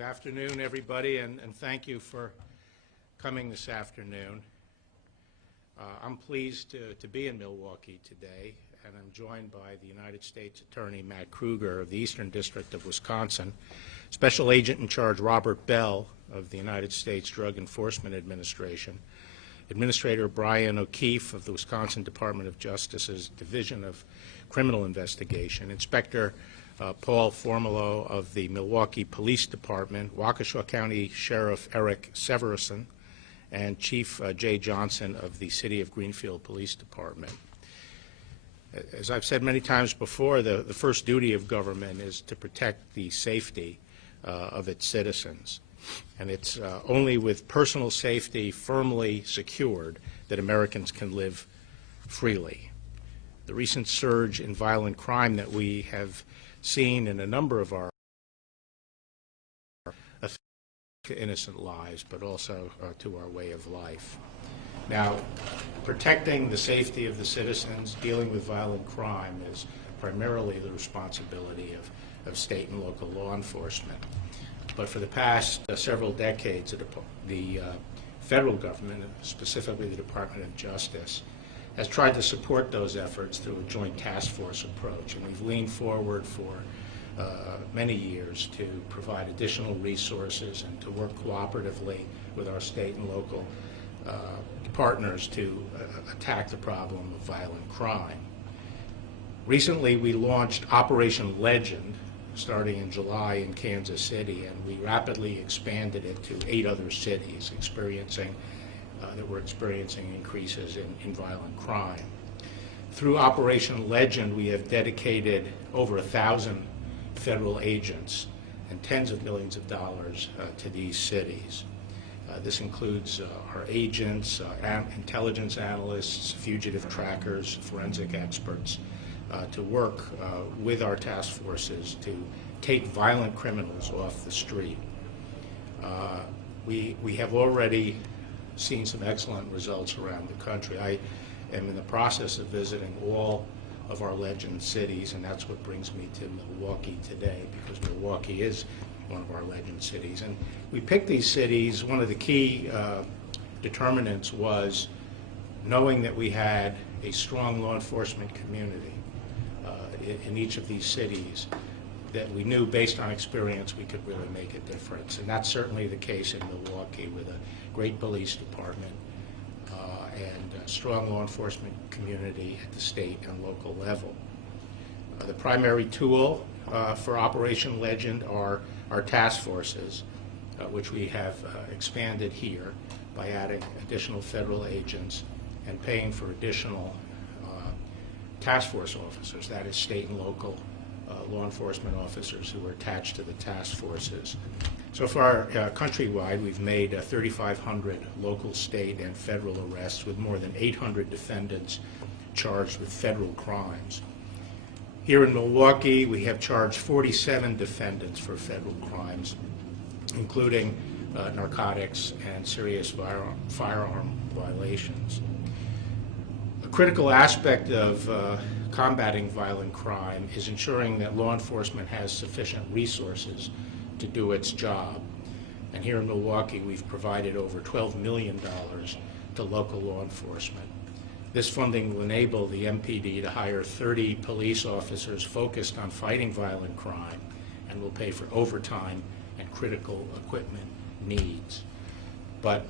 Good afternoon, everybody, and thank you for coming this afternoon. I'm pleased to be in Milwaukee today, and I'm joined by the United States Attorney Matt Krieger of the Eastern District of Wisconsin, Special Agent in Charge Robert Bell of the United States Drug Enforcement Administration, Administrator Brian O'Keefe of the Wisconsin Department of Justice's Division of Criminal Investigation, Inspector Paul Formolo of the Milwaukee Police Department, Waukesha County Sheriff Eric Severson, and Chief Jay Johnson of the City of Greenfield Police Department. As I've said many times before, the first duty of government is to protect the safety of its citizens. And it's only with personal safety firmly secured that Americans can live freely. The recent surge in violent crime that we have seen in a number of our innocent lives, but also to our way of life. Now, protecting the safety of the citizens, dealing with violent crime is primarily the responsibility of state and local law enforcement. But for the past several decades, the federal government, specifically the Department of Justice, has tried to support those efforts through a joint task force approach, and we've leaned forward for many years to provide additional resources and to work cooperatively with our state and local partners to attack the problem of violent crime. Recently, we launched Operation Legend, starting in July in Kansas City, and we rapidly expanded it to 8 other cities that were experiencing increases in violent crime. Through Operation Legend, we have dedicated over 1,000 federal agents and tens of millions of dollars to these cities. This includes our agents, intelligence analysts, fugitive trackers, forensic experts, to work with our task forces to take violent criminals off the street. We have already seen some excellent results around the country. I am in the process of visiting all of our legend cities, and that's what brings me to Milwaukee today, because Milwaukee is one of our legend cities. And we picked these cities. One of the key determinants was knowing that we had a strong law enforcement community in each of these cities, that we knew based on experience we could really make a difference. And that's certainly the case in Milwaukee, with a great police department and a strong law enforcement community at the state and local level. The primary tool for Operation Legend are our task forces, which we have expanded here by adding additional federal agents and paying for additional task force officers, that is state and local law enforcement officers who are attached to the task forces. So far, countrywide, we've made 3,500 local, state, and federal arrests, with more than 800 defendants charged with federal crimes. Here in Milwaukee, we have charged 47 defendants for federal crimes, including narcotics and serious firearm violations. A critical aspect of combating violent crime is ensuring that law enforcement has sufficient resources to do its job. And here in Milwaukee, we've provided over $12 million to local law enforcement. This funding will enable the MPD to hire 30 police officers focused on fighting violent crime, and will pay for overtime and critical equipment needs. But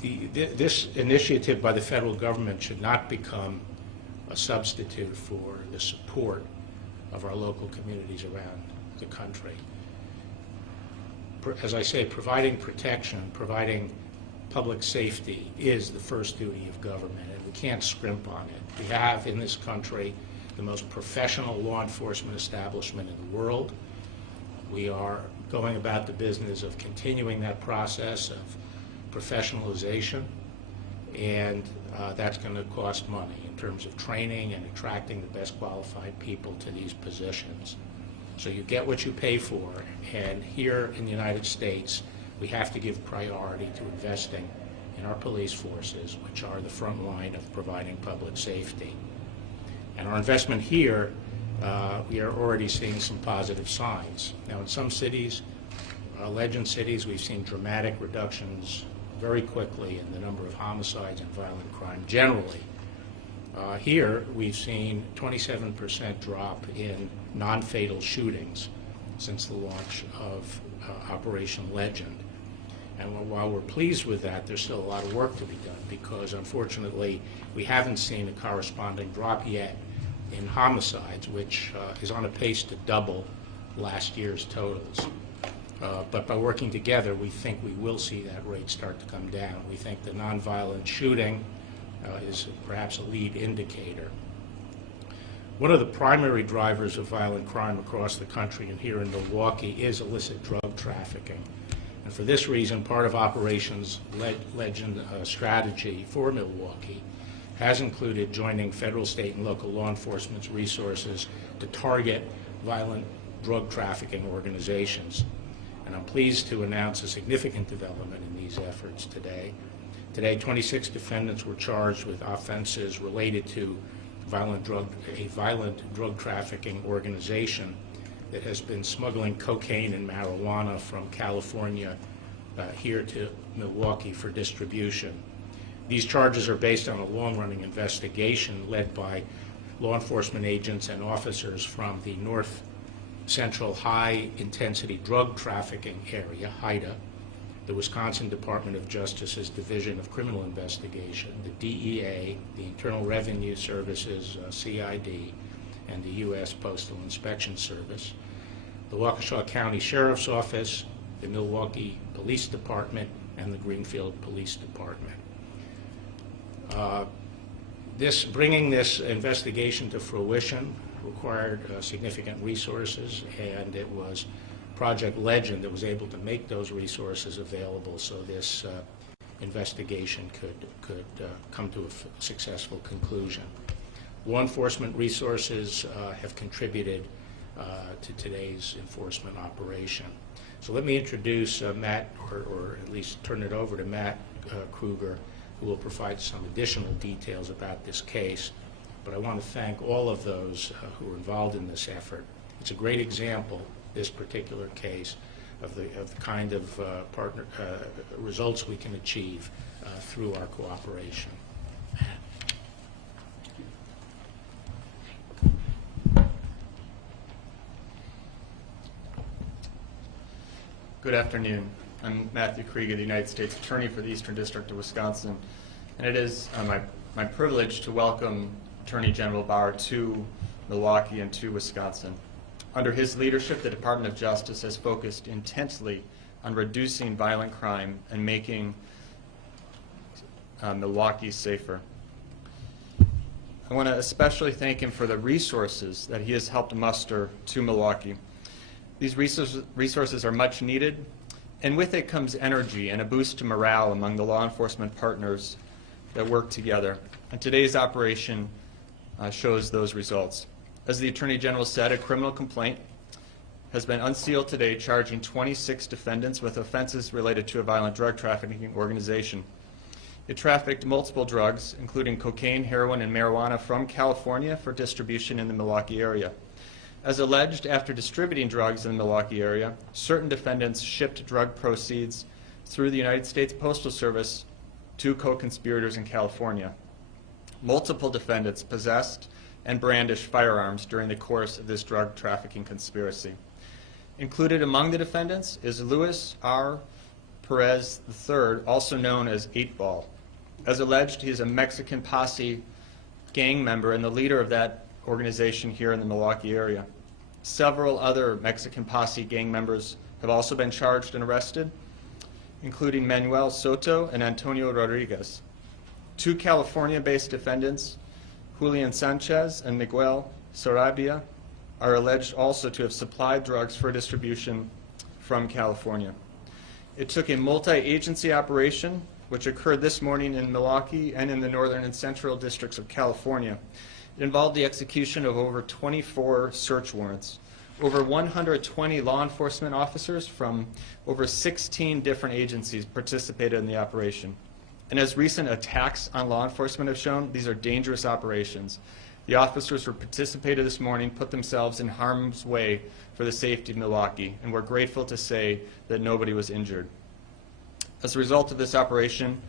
this initiative by the federal government should not become a substitute for the support of our local communities around the country. As I say, providing protection, providing public safety is the first duty of government, and we can't scrimp on it. We have in this country the most professional law enforcement establishment in the world. We are going about the business of continuing that process of professionalization, and that's going to cost money in terms of training and attracting the best qualified people to these positions. So you get what you pay for, and here in the United States, we have to give priority to investing in our police forces, which are the front line of providing public safety. And our investment here we are already seeing some positive signs. Now, in some cities, legend cities, we've seen dramatic reductions very quickly in the number of homicides and violent crime generally. Here, we've seen 27% drop in non-fatal shootings since the launch of Operation Legend. And while we're pleased with that, there's still a lot of work to be done because, unfortunately, we haven't seen a corresponding drop yet in homicides, which is on a pace to double last year's totals. But by working together, we think we will see that rate start to come down. We think the nonviolent shooting is perhaps a lead indicator. One of the primary drivers of violent crime across the country and here in Milwaukee is illicit drug trafficking. And for this reason, part of Operations Legend strategy for Milwaukee has included joining federal, state, and local law enforcement's resources to target violent drug trafficking organizations. And I'm pleased to announce a significant development in these efforts today. Today, 26 defendants were charged with offenses related to a violent drug trafficking organization that has been smuggling cocaine and marijuana from California here to Milwaukee for distribution. These charges are based on a long-running investigation led by law enforcement agents and officers from the North Central High-Intensity Drug Trafficking Area, HIDTA, the Wisconsin Department of Justice's Division of Criminal Investigation, the DEA, the Internal Revenue Service's CID, and the U.S. Postal Inspection Service, the Waukesha County Sheriff's Office, the Milwaukee Police Department, and the Greenfield Police Department. Bringing this investigation to fruition required significant resources, and it was Project Legend that was able to make those resources available so this investigation could come to a successful conclusion. Law enforcement resources have contributed to today's enforcement operation. So let me introduce Matt, or at least turn it over to Matt Krieger, who will provide some additional details about this case. But I want to thank all of those who were involved in this effort. It's a great example, this particular case, of the kind of results we can achieve through our cooperation. Good afternoon. I'm Matthew Krieger, the United States Attorney for the Eastern District of Wisconsin, and it is my privilege to welcome Attorney General Barr to Milwaukee and to Wisconsin. Under his leadership, the Department of Justice has focused intensely on reducing violent crime and making Milwaukee safer. I want to especially thank him for the resources that he has helped muster to Milwaukee. These resources are much needed, and with it comes energy and a boost to morale among the law enforcement partners that work together. And today's operation shows those results. As the Attorney General said, a criminal complaint has been unsealed today charging 26 defendants with offenses related to a violent drug trafficking organization. It trafficked multiple drugs, including cocaine, heroin, and marijuana from California for distribution in the Milwaukee area. As alleged, after distributing drugs in the Milwaukee area, certain defendants shipped drug proceeds through the United States Postal Service to co-conspirators in California. Multiple defendants possessed and brandished firearms during the course of this drug trafficking conspiracy. Included among the defendants is Luis R. Perez III, also known as 8-Ball. As alleged, he is a Mexican posse gang member and the leader of that organization here in the Milwaukee area. Several other Mexican posse gang members have also been charged and arrested, including Manuel Soto and Antonio Rodriguez. Two California-based defendants, Julian Sanchez and Miguel Sarabia, are alleged also to have supplied drugs for distribution from California. It took a multi-agency operation, which occurred this morning in Milwaukee and in the northern and central districts of California. It involved the execution of over 24 search warrants. Over 120 law enforcement officers from over 16 different agencies participated in the operation. And as recent attacks on law enforcement have shown, these are dangerous operations. The officers who participated this morning put themselves in harm's way for the safety of Milwaukee, and we're grateful to say that nobody was injured. As a result of this operation,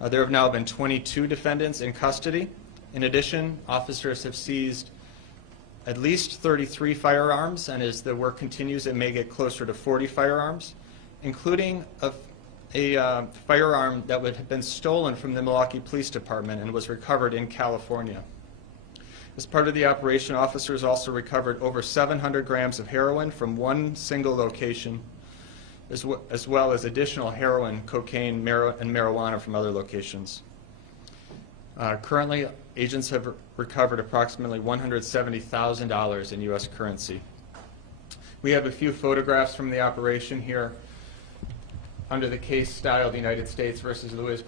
there have now been 22 defendants in custody. In addition, officers have seized at least 33 firearms, and as the work continues, it may get closer to 40 firearms, including a firearm that would have been stolen from the Milwaukee Police Department and was recovered in California. As part of the operation, officers also recovered over 700 grams of heroin from one single location, as well as additional heroin, cocaine, and marijuana from other locations. Currently, agents have recovered approximately $170,000 in U.S. currency. We have a few photographs from the operation here under the case style, the United States versus Luis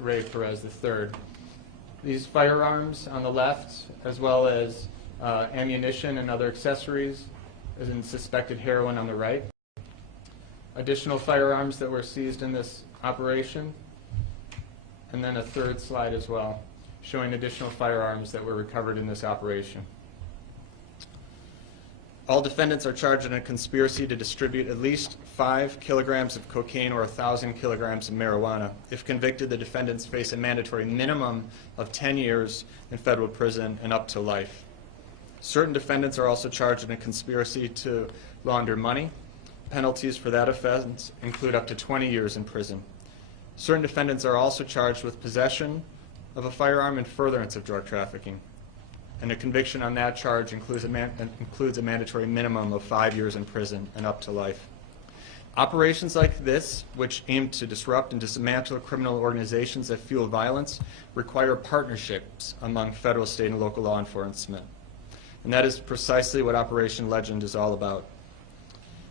Ray Perez III. These firearms on the left, as well as ammunition and other accessories, as in suspected heroin on the right. Additional firearms that were seized in this operation, and then a third slide as well, showing additional firearms that were recovered in this operation. All defendants are charged in a conspiracy to distribute at least 5 kilograms of cocaine or 1,000 kilograms of marijuana. If convicted, the defendants face a mandatory minimum of 10 years in federal prison and up to life. Certain defendants are also charged in a conspiracy to launder money. Penalties for that offense include up to 20 years in prison. Certain defendants are also charged with possession of a firearm and furtherance of drug trafficking. And a conviction on that charge includes a mandatory minimum of 5 years in prison and up to life. Operations like this, which aim to disrupt and dismantle criminal organizations that fuel violence, require partnerships among federal, state, and local law enforcement. And that is precisely what Operation Legend is all about.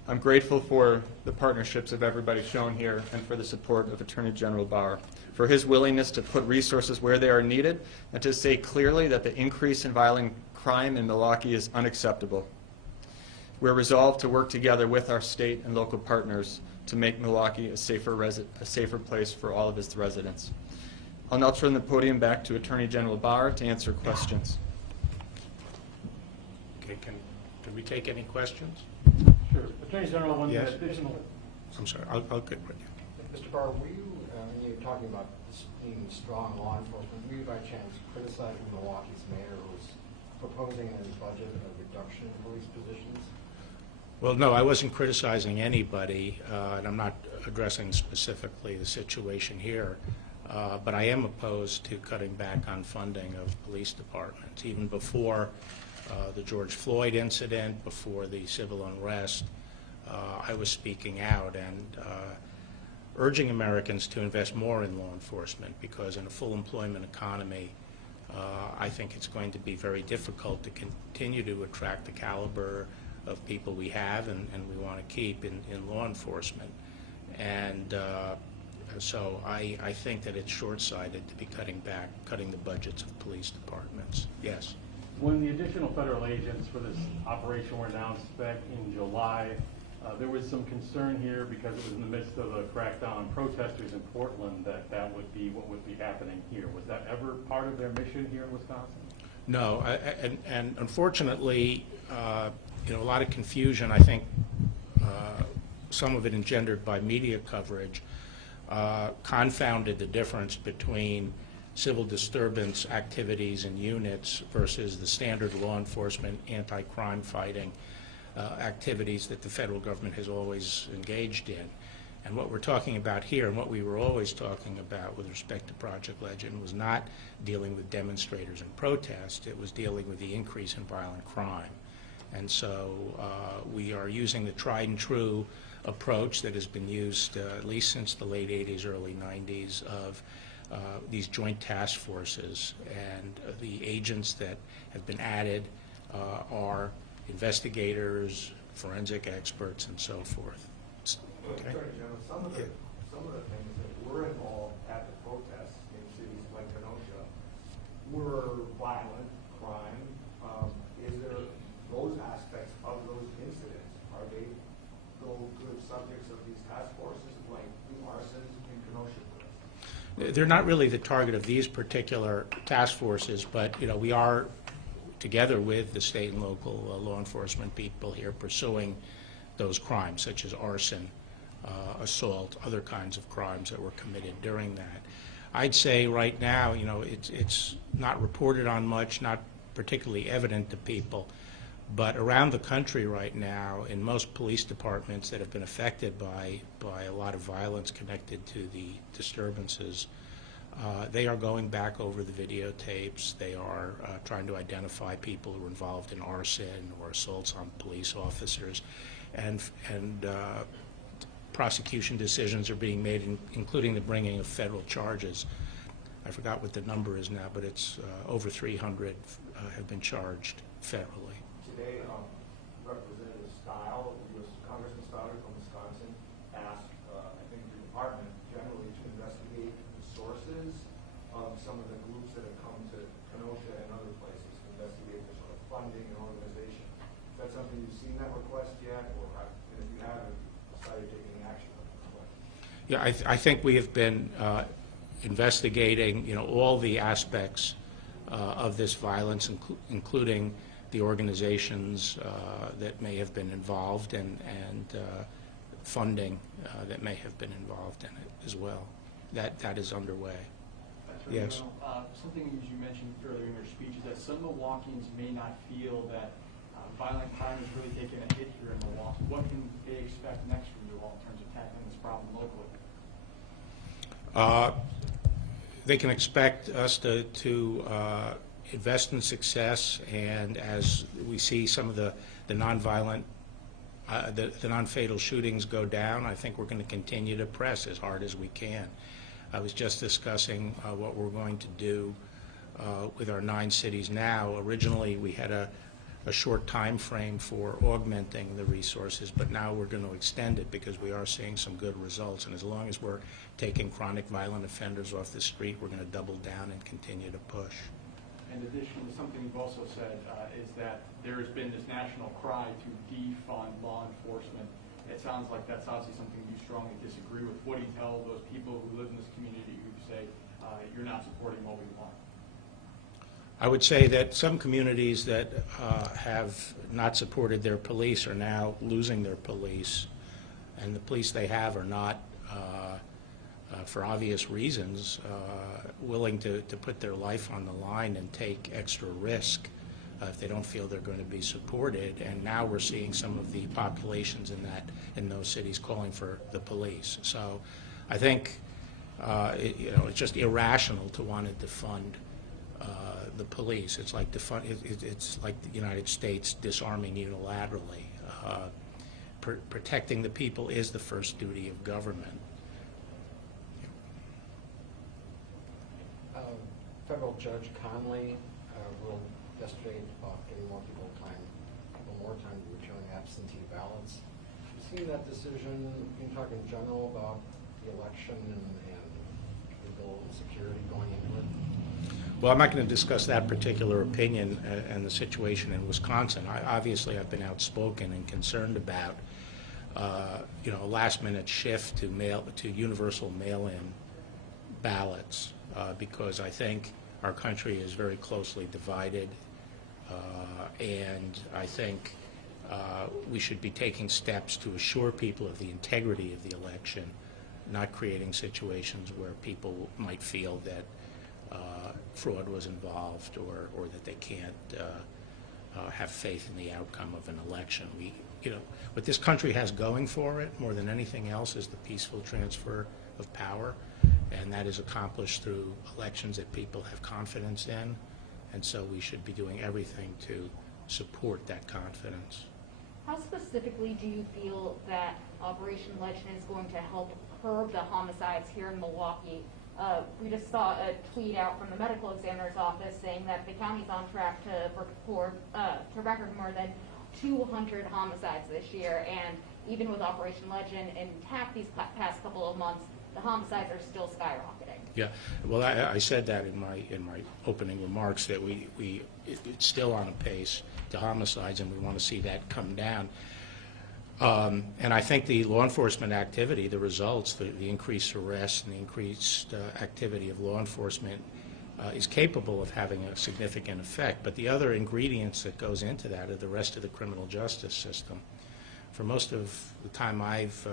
I'm grateful for the partnerships of everybody shown here and for the support of Attorney General Barr, for his willingness to put resources where they are needed and to say clearly that the increase in violent crime in Milwaukee is unacceptable. We're resolved to work together with our state and local partners to make Milwaukee a safer place for all of its residents. I'll now turn the podium back to Attorney General Barr to answer questions. Okay, can we take any questions? Sure. Attorney General, one Yes. additional. I'm sorry, I'll get with you. Mr. Barr, were you, when you were talking about this being strong law enforcement, were you by chance criticizing Milwaukee's mayor who was proposing in his budget a reduction in police positions? Well, no, I wasn't criticizing anybody, and I'm not addressing specifically the situation here, but I am opposed to cutting back on funding of police departments. Even before the George Floyd incident, before the civil unrest, I was speaking out and urging Americans to invest more in law enforcement, because in a full employment economy, I think it's going to be very difficult to continue to attract the caliber of people we have and we want to keep in law enforcement. And so I think that it's short-sighted to be cutting the budgets of police departments. Yes. When the additional federal agents for this operation were announced back in July, there was some concern here because it was in the midst of a crackdown on protesters in Portland that would be what would be happening here. Was that ever part of their mission here in Wisconsin? No, and unfortunately, a lot of confusion, I think, some of it engendered by media coverage, confounded the difference between civil disturbance activities and units versus the standard law enforcement anti-crime fighting activities that the federal government has always engaged in. And what we're talking about here, and what we were always talking about with respect to Project Legend, was not dealing with demonstrators and protests. It was dealing with the increase in violent crime. And so we are using the tried and true approach that has been used at least since the late 80s, early 90s, of these joint task forces. And the agents that have been added are investigators, forensic experts, and so forth. Okay. Some of the things that were involved at the protests in cities like Kenosha were violent crime. Is there those aspects of those incidents? Are they good subjects of these task forces, like the arson in Kenosha? they're not really the target of these particular task forces, but, you know, we are, together with the state and local law enforcement people here, pursuing those crimes, such as arson, assault, other kinds of crimes that were committed during that. I'd say right now, you know, it's not reported on much, not particularly evident to people, but around the country right now, in most police departments that have been affected by a lot of violence connected to the disturbances, they are going back over the videotapes. They are trying to identify people who were involved in arson or assaults on police officers, and prosecution decisions are being made, including the bringing of federal charges. I forgot what the number is now, but it's over 300 have been charged federally. Today, Representative Stiles, U.S. Congressman Stiles from Wisconsin, asked, I think, the department generally to investigate the sources of some of the groups that have come to Kenosha and other places, to investigate the sort of funding and organization. Is that something you've seen that request yet, or and if you haven't, decided to take any action on the request? Yeah, I think we have been investigating, you know, all the aspects of this violence, including the organizations that may have been involved and funding that may have been involved in it as well. That is underway. Yes. Something as you mentioned earlier in your speech is that some Milwaukeeans may not feel that violent crime is really taking a hit here in Milwaukee. What can they expect next from you all in terms of tackling this problem locally? They can expect us to invest in success, and as we see some of the non-violent, the non-fatal shootings go down, I think we're going to continue to press as hard as we can. I was just discussing what we're going to do with our 9 cities now. Originally, we had a short time frame for augmenting the resources, but now we're going to extend it because we are seeing some good results. And as long as we're taking chronic violent offenders off the street, we're going to double down and continue to push. And additionally, something you've also said is that there has been this national cry to defund law enforcement. It sounds like that's obviously something you strongly disagree with. What do you tell those people who live in this community who say you're not supporting what we want? I would say that some communities that have not supported their police are now losing their police, and the police they have are not, for obvious reasons, willing to put their life on the line and take extra risk if they don't feel they're going to be supported. And now we're seeing some of the populations in those cities calling for the police. So I think it's just irrational to want to defund the police. It's like it's like the United States disarming unilaterally. Protecting the people is the first duty of government. Federal Judge Conley ruled yesterday about giving more people more time to return absentee ballots. Have you seen that decision? You can talk in general about the election and legal security going into it. Well, I'm not going to discuss that particular opinion and the situation in Wisconsin. Obviously, I've been outspoken and concerned about, a last-minute shift to universal mail-in ballots because I think our country is very closely divided, and I think we should be taking steps to assure people of the integrity of the election, not creating situations where people might feel that fraud was involved or that they can't have faith in the outcome of an election. What this country has going for it more than anything else is the peaceful transfer of power, and that is accomplished through elections that people have confidence in, and so we should be doing everything to support that confidence. How specifically do you feel that Operation Legend is going to help curb the homicides here in Milwaukee? We just saw a tweet out from the medical examiner's office saying that the county's on track to record more than 200 homicides this year, and even with Operation Legend intact these past couple of months, the homicides are still skyrocketing. Yeah, well, I said that in my opening remarks that it's still on a pace to homicides, and we want to see that come down. And I think the law enforcement activity, the results, the increased arrests and the increased activity of law enforcement is capable of having a significant effect. But the other ingredients that goes into that are the rest of the criminal justice system. For most of the time I've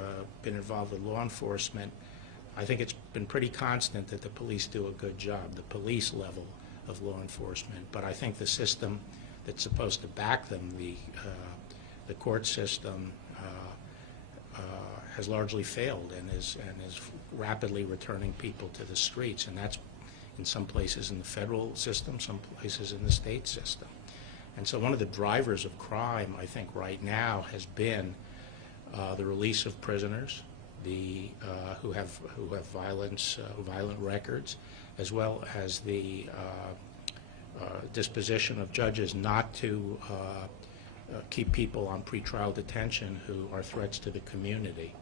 been involved with law enforcement, I think it's been pretty constant that the police do a good job, the police level of law enforcement. But I think the system that's supposed to back them, the court system, has largely failed and is rapidly returning people to the streets, and that's in some places in the federal system, some places in the state system. And so one of the drivers of crime, I think, right now has been the release of prisoners, who have violent records, as well as the disposition of judges not to keep people on pretrial detention who are threats to the community.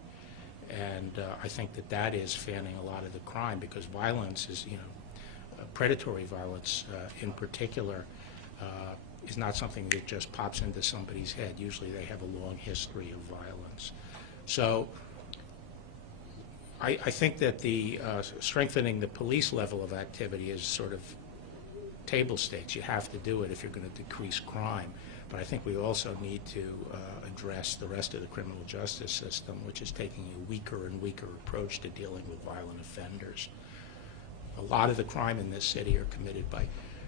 And I think that is fanning a lot of the crime, because violence is, predatory violence in particular, is not something that just pops into somebody's head. Usually they have a long history of violence. So I think that the strengthening the police level of activity is sort of table stakes. You have to do it if you're going to decrease crime. But I think we also need to address the rest of the criminal justice system, which is taking a weaker and weaker approach to dealing with violent offenders. A lot of the crime in this city are committed by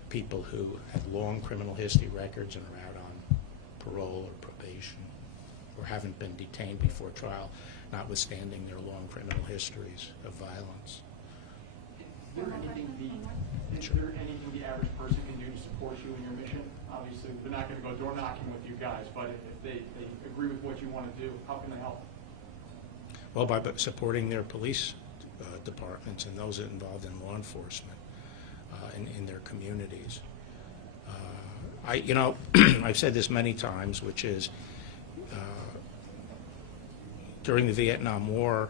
people who have long criminal history records and are out on parole or probation, or haven't been detained before trial, notwithstanding their long criminal histories of violence. Is there anything the average person can do to support you in your mission? Obviously, they're not going to go door knocking with you guys, but if they agree with what you want to do, how can they help? Well, by supporting their police departments and those involved in law enforcement in their communities. I've said this many times, which is during the Vietnam War,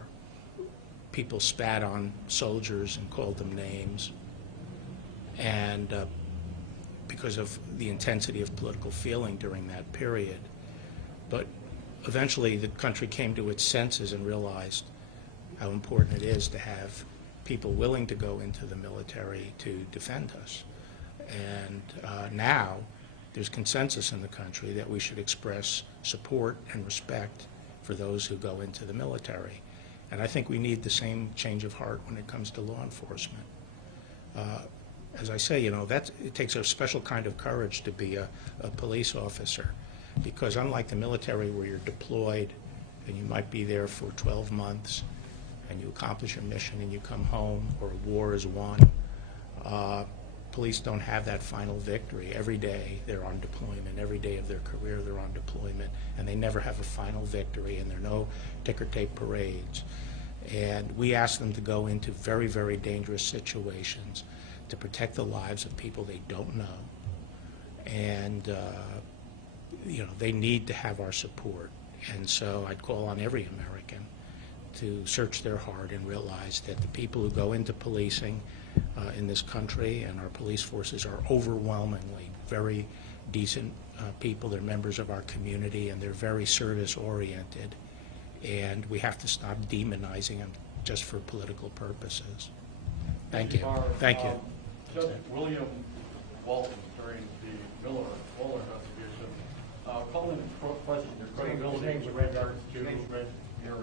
people spat on soldiers and called them names, and because of the intensity of political feeling during that period. But eventually the country came to its senses and realized how important it is to have people willing to go into the military to defend us. And now there's consensus in the country that we should express support and respect for those who go into the military. And I think we need the same change of heart when it comes to law enforcement. As I say, it takes a special kind of courage to be a police officer, because unlike the military where you're deployed and you might be there for 12 months and you accomplish your mission and you come home, or a war is won, police don't have that final victory. Every day they're on deployment. Every day of their career they're on deployment, and they never have a final victory, and there are no ticker tape parades. And we ask them to go into very, very dangerous situations to protect the lives of people they don't know. And they need to have our support. And so I'd call on every American to search their heart and realize that the people who go into policing in this country, and our police forces, are overwhelmingly very decent people. They're members of our community, and they're very service-oriented. And we have to stop demonizing them just for political purposes. Thank you. Barr, Thank you. Judge William Walton, during the Mueller investigation, called into question your credibility with regards to your